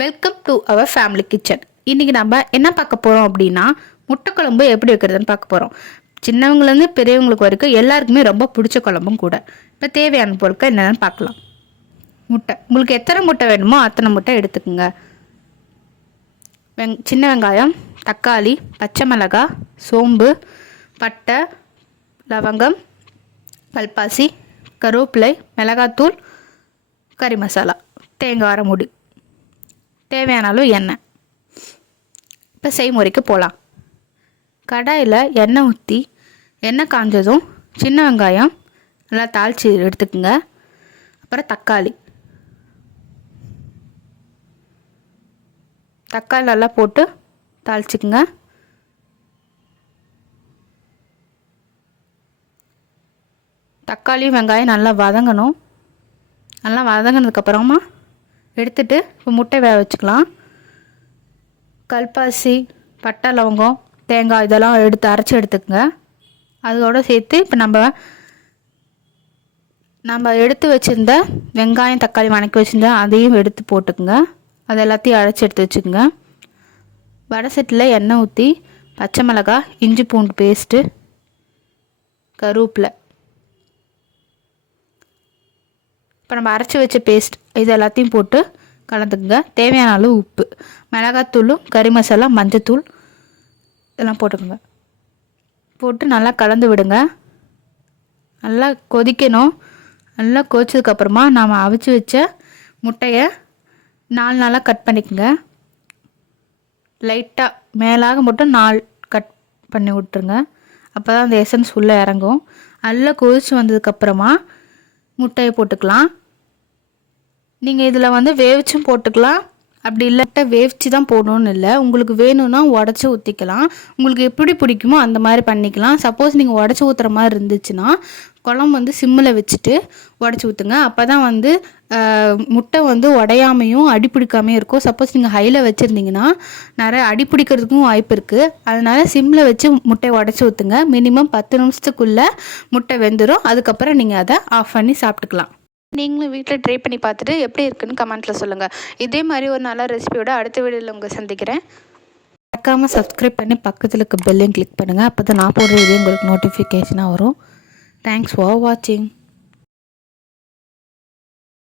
Welcome to our family kitchen. இன்றைக்கி நம்ம என்ன பார்க்க போகிறோம் அப்படின்னா, முட்டை குழம்பு எப்படி வைக்கிறதுன்னு பார்க்க போகிறோம். சின்னவங்கலேருந்து பெரியவங்களுக்கு வரைக்கும் எல்லாருக்குமே ரொம்ப பிடிச்ச குழம்பும் கூட. இப்போ தேவையான பொருட்கள் என்னென்னு பார்க்கலாம். முட்டை, உங்களுக்கு எத்தனை முட்டை வேணுமோ அத்தனை முட்டை எடுத்துக்கோங்க. சின்ன வெங்காயம், தக்காளி, பச்சை மிளகாய், சோம்பு, பட்டை, லவங்கம், கல்பாசி, கருவேப்பிலை, மிளகாத்தூள், கறி மசாலா, தேங்காய் அரை மூடி, தேவையான அளவு எண்ணெய். இப்போ செய்முறைக்கு போகலாம். கடாயில் எண்ணெய் ஊற்றி எண்ணெய் காஞ்சதும் சின்ன வெங்காயம் நல்லா தாளித்து எடுத்துக்கோங்க. அப்புறம் தக்காளி நல்லா போட்டு தாளிச்சிக்கோங்க. தக்காளி வெங்காயம் நல்லா வதங்கணும். நல்லா வதங்கினதுக்கப்புறமா எடுத்துட்டு இப்போ முட்டை வேக வச்சுக்கலாம். கல்பாசி, பட்டை, லவங்கம், தேங்காய் இதெல்லாம் அரைச்சி எடுத்துக்கோங்க. அதோடு சேர்த்து இப்போ நம்ம எடுத்து வச்சுருந்த வெங்காயம், தக்காளி வணக்கி வச்சுருந்த அதையும் எடுத்து போட்டுக்குங்க. அது எல்லாத்தையும் அரைச்சி எடுத்து வச்சுக்கோங்க. வடை சட்டியில் எண்ணெய் ஊற்றி பச்சை மிளகாய், இஞ்சி பூண்டு பேஸ்ட்டு, கருவேப்பிலை, இப்போ நம்ம அரைச்சி வச்ச பேஸ்ட் இது எல்லாத்தையும் போட்டு கலந்துக்குங்க. தேவையான அளவு உப்பு, மிளகாத்தூளும், கறி மசாலா, மஞ்சத்தூள் இதெல்லாம் போட்டுக்கோங்க. போட்டு நல்லா கலந்து விடுங்க. நல்லா கொதிக்கணும். நல்லா கொதிச்சதுக்கப்புறமா நாம் அவிச்சு வச்ச முட்டையை 4 நாளாக கட் பண்ணிக்கோங்க. லைட்டாக மேலாக மட்டும் 4 கட் பண்ணி விட்டுருங்க. அப்போ தான் அந்த எசன்ஸ் உள்ளே இறங்கும். நல்லா கொதிச்சு வந்ததுக்கப்புறமா முட்டையை போட்டுக்கலாம். நீங்கள் இதில் வேவிச்சும் போட்டுக்கலாம். அப்படி இல்லாட்ட வேவிச்சு தான் போடணும்னு இல்லை. உங்களுக்கு வேணும்னா உடச்சி ஊற்றிக்கலாம். உங்களுக்கு எப்படி பிடிக்குமோ அந்த மாதிரி பண்ணிக்கலாம். சப்போஸ் நீங்கள் உடச்சி ஊற்றுற மாதிரி இருந்துச்சுன்னா குழம்பு சிம்மில் வச்சுட்டு உடச்சி ஊற்றுங்க. அப்போ தான் முட்டை உடையாமையும் அடிப்பிடிக்காமையும் இருக்கும். சப்போஸ் நீங்கள் ஹையில் வச்சுருந்தீங்கன்னா நிறைய அடிப்பிடிக்கிறதுக்கும் வாய்ப்பு இருக்குது. அதனால் சிம்மில் வச்சு முட்டையை உடச்சி ஊற்றுங்க. மினிமம் 10 நிமிஷத்துக்குள்ளே முட்டை வெந்துடும். அதுக்கப்புறம் நீங்கள் அதை ஆஃப் பண்ணி சாப்பிட்டுக்கலாம். நீங்களும் வீட்டில் ட்ரை பண்ணி பார்த்துட்டு எப்படி இருக்குன்னு கமெண்ட்டில் சொல்லுங்கள். இதே மாதிரி ஒரு நல்ல ரெசிபியோட அடுத்த வீடியோவில் உங்களை சந்திக்கிறேன். மறக்காமல் சப்ஸ்கிரைப் பண்ணி பக்கத்தில் இருக்க பெல்லையும் கிளிக் பண்ணுங்கள். அப்போ தான் நான் போடுற வீடியோ உங்களுக்கு நோட்டிஃபிகேஷனாக வரும். தேங்க்ஸ் ஃபார் வாட்சிங்.